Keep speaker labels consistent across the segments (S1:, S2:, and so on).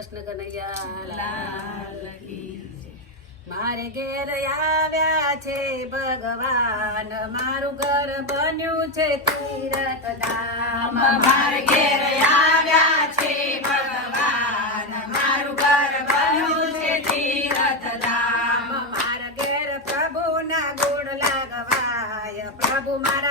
S1: કૃષ્ણ કનૈયા મારે ઘેર આવ્યા છે ભગવાન. મારું ઘર બન્યું છે તીરથ ધામ
S2: મારે ઘેર આવ્યા છે ભગવાન. મારું ઘર બન્યું છે તીરથધામ.
S1: મારા ઘેર પ્રભુના ગુણ લાગવાય. પ્રભુ મારા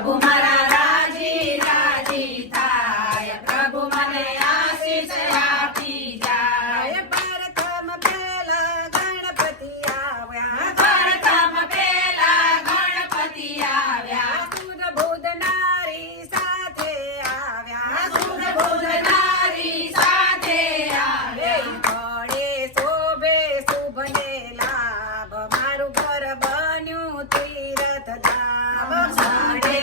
S1: જાય
S2: પ્રભુ મારા
S1: રાજી રાજી થાય પ્રભુ મને આશીષ આપી જાય પ્રથમ પહેલા ગણપતિ આવ્યા
S2: પ્રથમ પેલા ગણપતિ આવ્યા
S1: સુર બુધ નારી સાથે આવ્યા
S2: સુર બોલનારી સાથે
S1: એ
S2: આવ્યા
S1: ઘોડે શોભે શુભને લાભ મારું ઘર બન્યું તીરથ ધામ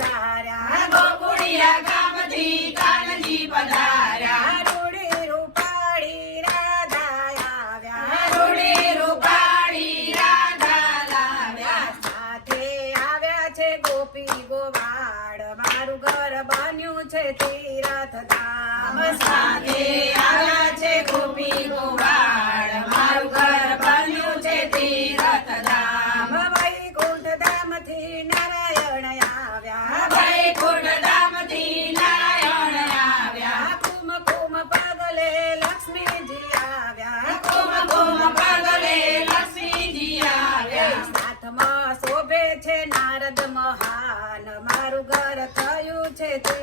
S1: આવ્યા. છે ગોપી ગોવાળ. મારું ઘર બન્યું છે તીરથ ધામ
S2: સાથે આવ્યા છે ગોપી ગોવાડ મારું ઘર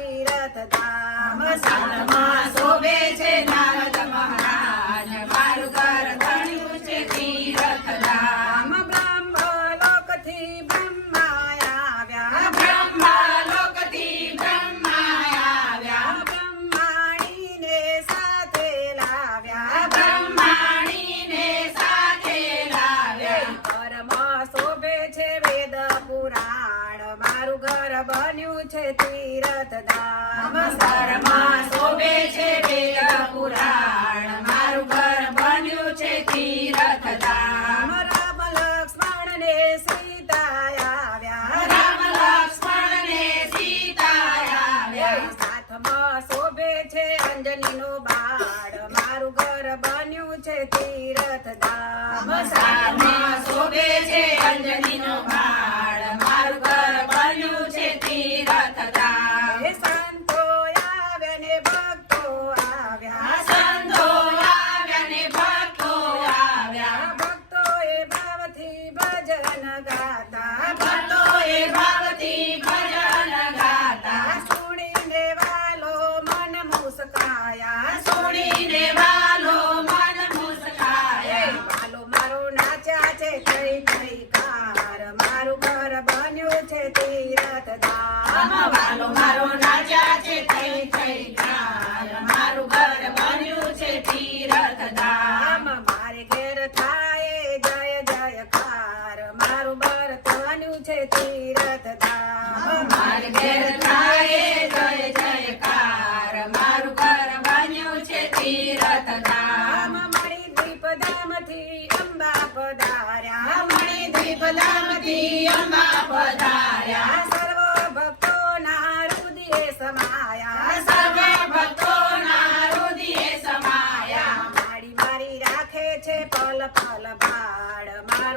S1: તીરથ ધામ
S2: શોભે છે નારદ. સરમાં શોભે છે વેદ પુરાણ મારું ઘર બન્યું છે તીરથધામ.
S1: રામ શોભે છે મારો ઘર બન્યું છે તીરથ ધામ વાલો મારો નાચ્યા છે તીરથ ધામ જય જયકાર મારું ઘર બન્યું છે તીરથ ધામ મણી દીપ ધામથી અંબા પધાર્યા
S2: મણી દ્વીપધામથી અંબા પધાર્યા
S1: સર્વ ભક્તોના હૃદયે સમાયા
S2: સર્વ ભક્તોના હૃદયે સમાયા
S1: મારી મારી રાખે છે પલ પલ બાળ